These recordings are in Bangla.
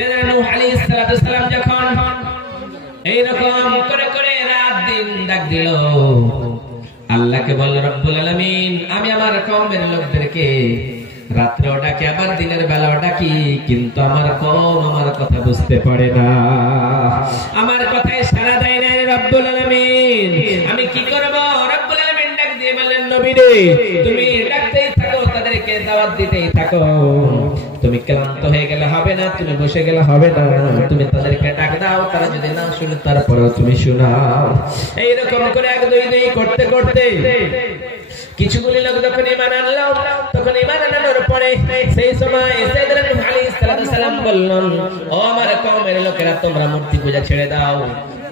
সাইয়েদনা নূহ আলাইহিস সালাম যখন এইরকম করে করে রাত দিন ডাক দিল, আল্লাহকে বলল রব্বুল আলামিন আমি আমার কওমের লোকদেরকে রাত্রেও ডাকি আবার দিনের বেলাও ডাকি, কিন্তু আমার কওম আমার কথা বুঝতে পারে না, আমার কথায় সাড়া দেয় না রব্বুল আলামিন, আমি কি করব? রব্বুল আলামিন ডাক দিয়ে বললেন নবী রে তুমি ডাকতেই থাকো, তাদেরকে দাওয়াত দিতেই থাকো, তুমি ক্লান্ত হয়ে গেলে হবে না, তুমি বসে গেলে হবে না, তুমি তাদেরকে ডাক দাও, তারা যদি না শুনে তারপরেও তুমি শোনাও। এইরকম করে এক দুই দুই করতে করতে কিছুগুলি লোক যখন ঈমান আনলো, তখন ঈমান আনার পরে সেই সময় সাইয়েদনা নূহ আলাইহিস সালাম বললেন, ও আমার কওমের লোকেরা তোমরা মূর্তি পূজা ছেড়ে দাও,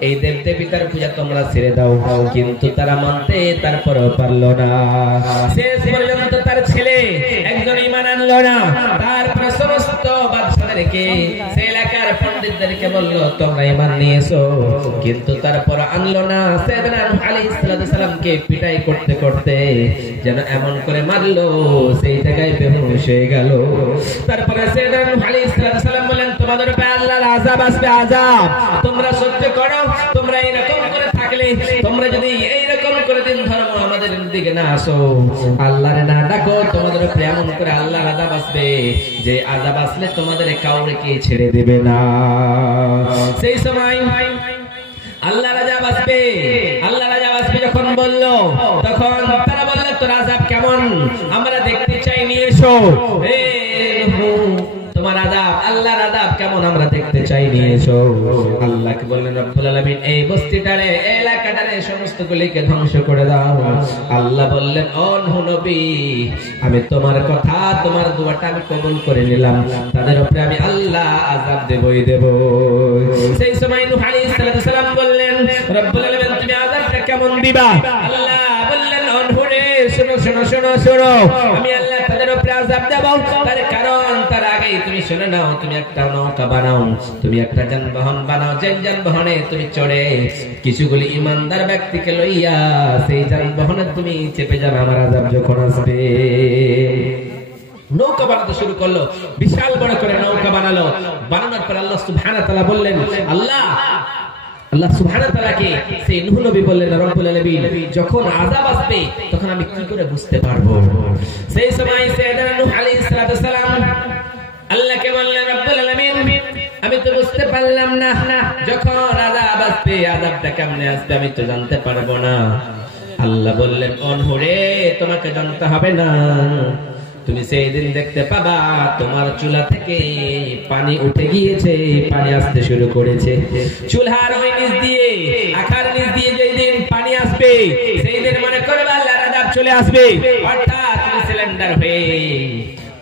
এই দেব দেবতার পূজা তোমরা ছেড়ে দাও। কিন্তু তারা মানতে তারপরেও পারলো না, শেষ পর্যন্ত তার ছেলে একজন ঈমান আনলো না। তারপরে সমস্ত বাদশাদেরকে সেই এলাকার পণ্ডিতদেরকে বললো তোমরা ঈমান নিয়ে এসো, কিন্তু তারপর আনলো না। সাইয়েদনা নূহ আলাইহিস সালামকে পিটাই করতে করতে যেন এমন করে মারলো সেই জায়গায় বেহুশ হয়ে গেল। তারপরে সাইয়েদনা নূহ আলাইহিস সালাম বলেন তোমাদের উপরে আল্লাহর আযাব আসবে, আযাব তোমরা সহ্য করো, তোমরা এইরকম করে থাকলে, তোমরা যদি এইরকম করে দিন ধর্ম আমাদের দিকে না আসো, আল্লাহরে না ডাকো, তোমাদের উপরে এমন করে আল্লাহর আযাব আসবে যে আযাব আসলে তোমাদের কাউকে কে ছেড়ে দেবে না। সেই সময় আল্লাহর আযাব আসবে, আল্লাহর আযাব আসবে যখন বলল, তখন তারা বলল তোর আযাব কেমন আমরা দেখতে চাই, নিয়ে এসো। তোমার আযাব আল্লাহর আযাব কেমন আমরা দেখতে চাই, নিয়ে এসো। আল্লাহকে বললেন রব্বুল আলামিন এই বস্তিটারে এই এলাকাটারে সমস্তগুলিকে ধ্বংস করে দাও। আল্লাহ বললেন ও নূহ নবী আমি তোমার কথা তোমার দোয়াটা আমি কবুল করে নিলাম, তাদের উপরে আমি আল্লাহ আযাব দেবই দেব। সেই সময় নূহ আলাইহিস সালাম বললেন রব্বুল আলামিন তুমি আযাবটা কেমন দিবা? আল্লাহ বললেন ও নূহ রে শোনো শোনো শোনো শোনো, আমি আল্লাহ তাদের উপরে আযাব দেব, তার কারণ তার আগে তুমি শুনে নাও, তুমি একটা নৌকা বানাও, তুমি একটা যানবাহন বানাও, যে যানবাহনে তুমি চড়ে কিছুগুলি ইমানদার ব্যক্তিকে লইয়া সেই যানবাহনে তুমি চেপে যাবে আমার আযাব যখন আসবে। নৌকা বানাতে শুরু করলো, বিশাল বড় করে নৌকা বানালো। বানানোর পর আল্লাহ সুবহানাহু ওয়া তাআলা বললেন, আল্লাহ সুবহানাহু ওয়া তাআলাকে সেই নূহ নবী বললেন রব্বুল আলামিন যখন আযাব আসবে তখন আমি কি করে বুঝতে পারবো? সেই সময় সাইয়েদনা নূহ আলাইহিস সালাম আল্লাহকে বললেন রব্বুল আলামিন আমি তো বুঝতে পারলাম না, যখন আযাব আসবে আযাবটা কেমনে আসবে আমি তো জানতে পারবো না। আল্লাহ বললেন ও নূহ রে তোমাকে জানতে হবে না, তুমি সেই দিন দেখতে পাবা তোমার চুলা থেকে পানি উঠে গিয়েছে, পানি আসতে শুরু করেছে। চুলার ওই নিচ দিয়ে আখার নিচ দিয়ে যেই দিন পানি আসবে সেই দিন মনে করবে আল্লাহর আযাব চলে আসবে, অর্থাৎ তুমি সিলিন্ডার হয়ে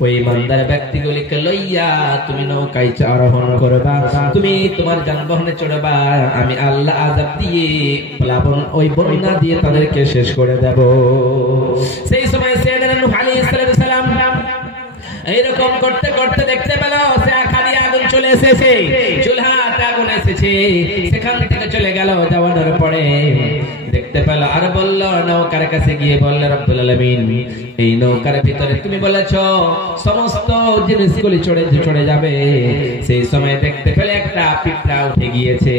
ওই ইমানদার ব্যক্তিগুলিকে লইয়া তুমি নৌকায় আরোহণ করবা, তুমি তোমার যানবাহনে চড়বা, আমি আল্লাহ আযাব দিয়ে প্লাবন ওই বন্যা দিয়ে তাদেরকে শেষ করে দেব। সেই সময় সাইয়েদনা নূহ আলাইহিস সালাম এইরকম করতে করতে দেখতে পেল সে আখালি আগুন চলে এসেছে, চুলহাতে আগুন এসেছে, সেখান থেকে চলে গেল। যাওয়ার পরে দেখতে পেল আর বলল নৌকার কাছে গিয়ে বলল রব্বুল আলামিন এই নৌকার ভিতরে তুমি বলেছো সমস্ত জিনিসগুলি চড়ে যাবে, সেই সময় দেখতে পেলে একটা পিঁপড়া উঠে গিয়েছে।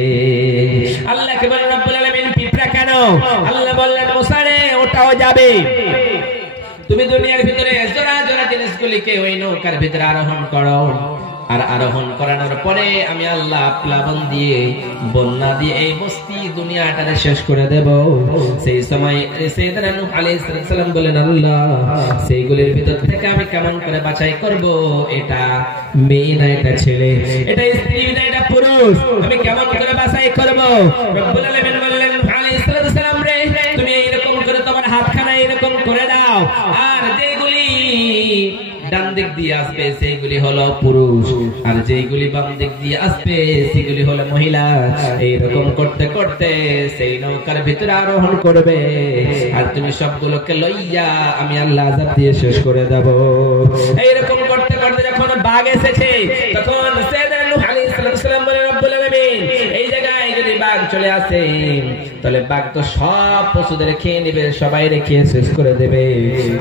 আল্লাহকে বলল রব্বুল আলামিন পিঁপড়া কেন? আল্লাহ বললেন মুসা রে ওটাও যাবে, তুমি দুনিয়ার ভিতরে জোড়া জোড়া জিনিসগুলিকে ওই নৌকার ভিতরে আরোহণ করো, আর আরোহণ করানোর পরে আমি আল্লাহ প্লাবন দিয়ে বন্যা দিয়ে এই বস্তি দুনিয়াটারে শেষ করে দেব। সেই সময় সাইয়েদনা নূহ আলাইহিস সালাম বলেন আল্লাহ সেইগুলির ভিতর থেকে আমি কেমন করে বাছাই করব? এটা মেয়ে না এটা ছেলে, এটা স্ত্রী না এটা পুরুষ, আমি কেমন করে বাছাই করব? রব্বুল আলামিন বললেন নূহ আলাইহিস সালাম রে তুমি এইরকম করে তোমার হাতখানা এরকম করে দাও, আর যেগুলি ডান দিক দিয়ে আসবে সেইগুলি হলো পুরুষ, আর যেগুলি বাম দিক দিয়ে আসবে সেগুলি হলো মহিলা। এইরকম করতে করতে সেই নৌকার ভিতরে আরোহণ করবে, আর তুমি সবগুলোকে লইয়া আমি আল্লাহ আযাব দিয়ে শেষ করে দেব। এইরকম করতে করতে যখন বাঘ এসেছে তখন সাইয়েদনা নূহ আলাইহিস সালাম বলেন রব্বুল আলামিন এই জায়গায় যদি বাঘ চলে আসে, তাহলে বাঘ তো সব পশুদের খেয়ে নেবে, সবাই রেখে শেষ করে দেবে।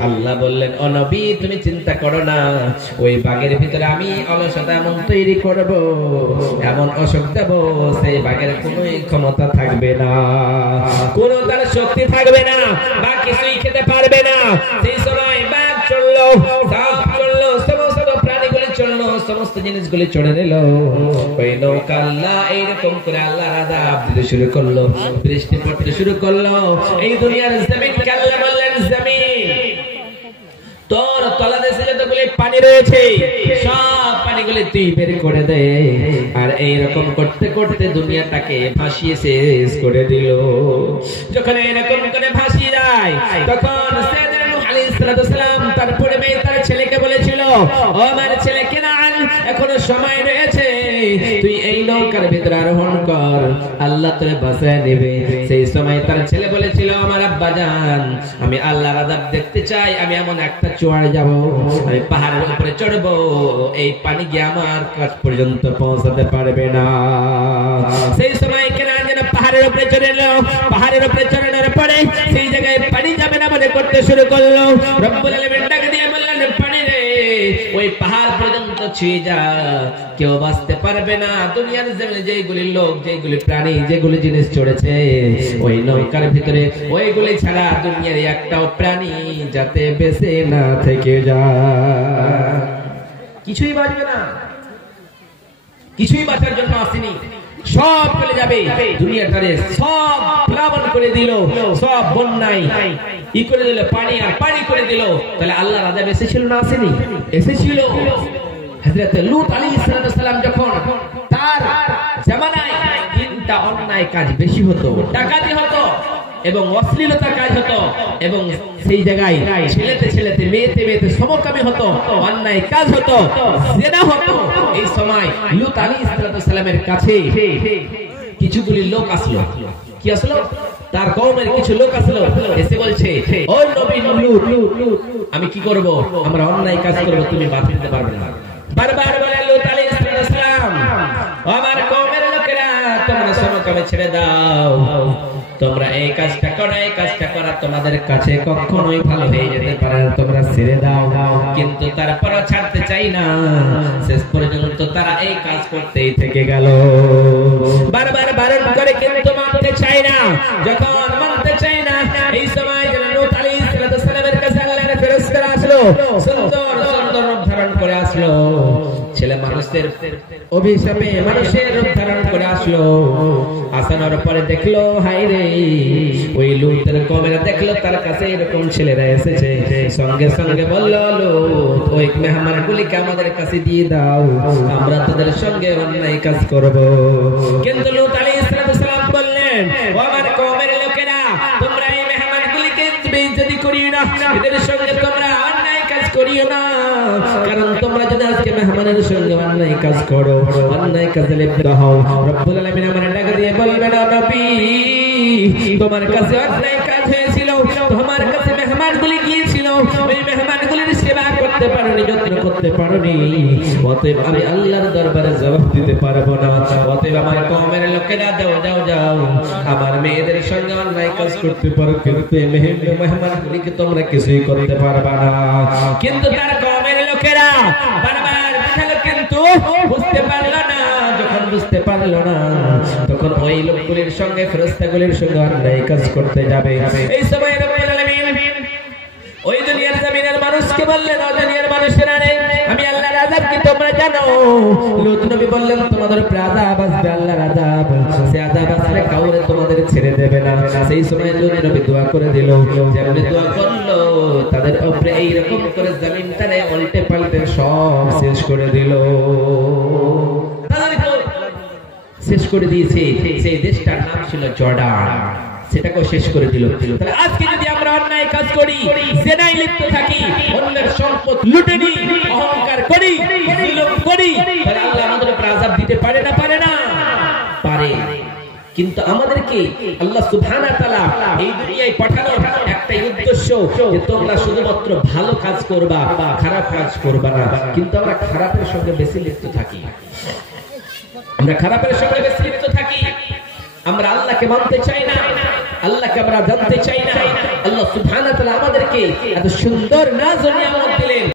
আল্লাহ বললেন, ও নবী তুমি চিন্তা করো না, ওই বাঘের ভিতরে আমি অলসতা এমন তৈরি করব, এমন অসুখ দেব, সেই বাঘের কোনো ক্ষমতা থাকবে না, কোনো তার শক্তি থাকবে না, বাঘ কিছুই খেতে পারবে না। সেই সময় বাঘ চললো, সাপ চললো, সমস্ত প্রাণীগুলি চললো, সমস্ত জিনিসগুলি চলে নিল। ওই নৌকা আল্লাহ এইরকম করে আল্লাহ আযাব দিতে শুরু করলো, বৃষ্টি পড়তে শুরু করলো। এই দুনিয়ার জমিনকে আল্লাহ বললেন, জমিন তোর তলাদেশে যতগুলি পানি রয়েছে সব পানিগুলি তুই বের করে দে। আর এইরকম করতে করতে দুনিয়াটাকে ভাসিয়ে শেষ করে দিল। যখন এরকম করে ভাসিয়ে যায়, তখন সাইয়েদনা নূহ আলাইহিস সালাম তার পূর্বে তার ছেলেকে বলেছিল, ও আমার ছেলে কেনান, এখনো সময় রয়েছে, তুই এই নৌকার ভিতরে আরোহণ কর, আল্লাহ তোরে বাঁচিয়ে নেবে। সেই সময় তার ছেলে বলেছিল, আমার আব্বা জান, আমি আল্লাহর আযাব দেখতে চাই, আমি এমন একটা চূড়ায় যাব, আমি পাহাড়ের উপরে চড়বো, এই পানি গিয়ে আমার কাছ পর্যন্ত পৌঁছাতে পারবে না। সেই সময় কেনান যেন পাহাড়ের উপরে চড়ে এলো, পাহাড়ের উপরে চড়ানোর পরে সেই জায়গায় পানি যাবে না মনে করতে শুরু করলো। রব্বুল আলামিন ডাক দিয়ে বললেন, পানি রে ওই পাহাড় পর্যন্ত ছুঁয়ে যা, কেউ বাঁচতে পারবে না। দুনিয়ার জমিনে যেগুলি লোক, যেগুলি প্রাণী, যেগুলি জিনিস চড়েছে ওই নৌকার ভিতরে, ওইগুলি ছাড়া দুনিয়ার একটাও প্রাণী যাতে বেঁচে না থেকে যায়, কিছুই বাঁচবে না, কিছুই বাঁচার জন্য আসেনি, সব চলে যাবে। দুনিয়াটারে সব প্লাবন করে দিল, সব বন্যায় ই করে দিল, পানি আর পানি করে দিল। তাহলে আল্লাহর আযাব এসেছিল না আসেনি? এসেছিল। হযরত লূত আলাইহিস সালাম যখন তার জামানায় তিনটা অন্যায় কাজ বেশি হতো, ডাকাতি হতো এবং অশ্লীলতা কাজ হতো, এবং সেই জায়গায় ছেলেতে ছেলেতে মেয়েতে মেয়েতে সমকামী হতো, অন্যায় কাজ হতো, জিনা হতো। এই সময় লূত আলাইহিস সালামের কাছে কিছুগুলি লোক আসলো। কি আসলো? তার কওমের কিছু লোক আসলো, এসে বলছে, ও নবী লূত, আমি কি করব? আমরা অন্যায় কাজ করব, তুমি বাধা দিতে পারবে না। বারবার বলে লূত আলাইহিস সালাম, আমার কওমের লোকেরা তোমরা সমকামী ছেড়ে দাও, তোমরা এই কাজটা করো, এই কাজটা করা তোমাদের কাছে কখনোই ভালো হয়ে যেতে পারে, তোমরা ছেড়ে দাও। কিন্তু তারপরও ছাড়তে চাই না, শেষ পর্যন্ত তারা এই কাজ করতেই থেকে গেল। বারবার বারণ করে কিন্তু মানতে চাই না। যখন মানতে চাই না, এই সময় লূত আলাইহিস সালামের কাছে আল্লাহর ফেরেশতারা আসলো, সুন্দর সুন্দর রূপ ধারণ করে আসলো, ছেলে মানুষের অভিশাপে মানুষের রূপ ধারণ করে আসলো। আসানোর পরে দেখলো, হায় রে, ওই লূতের কওমেরা দেখলো তার কাছে এরকম ছেলেরা এসেছে, সঙ্গে সঙ্গে বলল, লূত ওই মেহমানগুলিকে আমাদের কাছে দিয়ে দাও, আমরা তাদের সঙ্গে অন্যায় কাজ করব। কিন্তু লূত আলাইহিস সালাম বললেন, ও আমার কওমের লোকেরা, তোমরা এই মেহমানগুলিকে বেইজ্জতি করিও না, এদের সঙ্গে তোমরা অন্যায় কাজ করিও না, কারণ তোমরা যদি আজকে মেহমানের সঙ্গে অন্যায় কাজ করো, অন্যায় কাজে লিপ্ত হও, রব্বুল আলামিন আমাদের ডাক দিয়ে বলবেন, নবী তোমার কাছে অন্যায় কাজ হয়েছিল, তোমার কাছে মেহমানগুলি গিয়েছিল, ওই মেহমানগুলির সেবা করতে পারোনি, যত্ন করতে পারোনি, অতএব আমি আল্লাহর দরবারে জবাব দিতে পারবো না। অতএব আমার কওমের লোকেরা, যাও যাও যাও, আমার মেয়েদের সঙ্গে অন্যায় কাজ করতে পারো, কিন্তু মেহমানগুলিকে তোমরা কিছুই করতে পারবা না। কিন্তু তার কওমের লোকেরা বারবার বুঝালো, কিন্তু বুঝতে পারলো না। যখন বুঝতে পারলো না, তখন ওই লোকগুলির সঙ্গে, ফেরেশতাগুলির সঙ্গে অন্যায় কাজ করতে যাবে। এই সময় রব্বুল আলামিন ওই দুনিয়ার জমিনের মানুষকে বললেন, ও দুনিয়ার মানুষেরা রে, আমি আল্লাহর আযাব কি তোমরা জানো? লূত নবী বললেন, তোমাদের উপরে আযাব আসবে, আল্লাহর আযাব, সেই আযাব আসলে কাউরে তোমাদের ছেড়ে দেবে না। সেই সময় লূত নবী দোয়া করে দিল, যেমনি দোয়া করলো তাদের উপরে এইরকম করে জমিনটারে উল্টে পাল্টে সব শেষ করে দিল, শেষ করে দিয়েছে। সেই দেশটার নাম ছিল জর্ডান, সেটাকেও শেষ করে দিল। তাহলে আজকে যদি আমরা অন্যায় কাজ করি, জেনায় লিপ্ত থাকি, অন্যের সম্পদ লুটে নিই, অহংকার করি, জুলুম করি, তাহলে আল্লাহ আমাদের উপর আযাব দিতে পারে না? পারে না? পারে। কিন্তু আমাদেরকে আল্লাহ সুবহানাহু ওয়া তাআলা এই দুনিয়ায় পাঠানোর একটাই উদ্দেশ্য, যে তোমরা শুধুমাত্র ভালো কাজ করবা, খারাপ কাজ করবা না। কিন্তু আমরা খারাপের সঙ্গে বেশি লিপ্ত থাকি, আমরা খারাপের সঙ্গে বেশি লিপ্ত থাকি। আমরা আল্লাহকে মানতে চাই না, আল্লাহকে আমরা জানতে চাই না। আল্লাহ সুবহানাহু ওয়া তাআলা আমাদেরকে এত সুন্দর নাজ ও নিয়ামত দিলেন।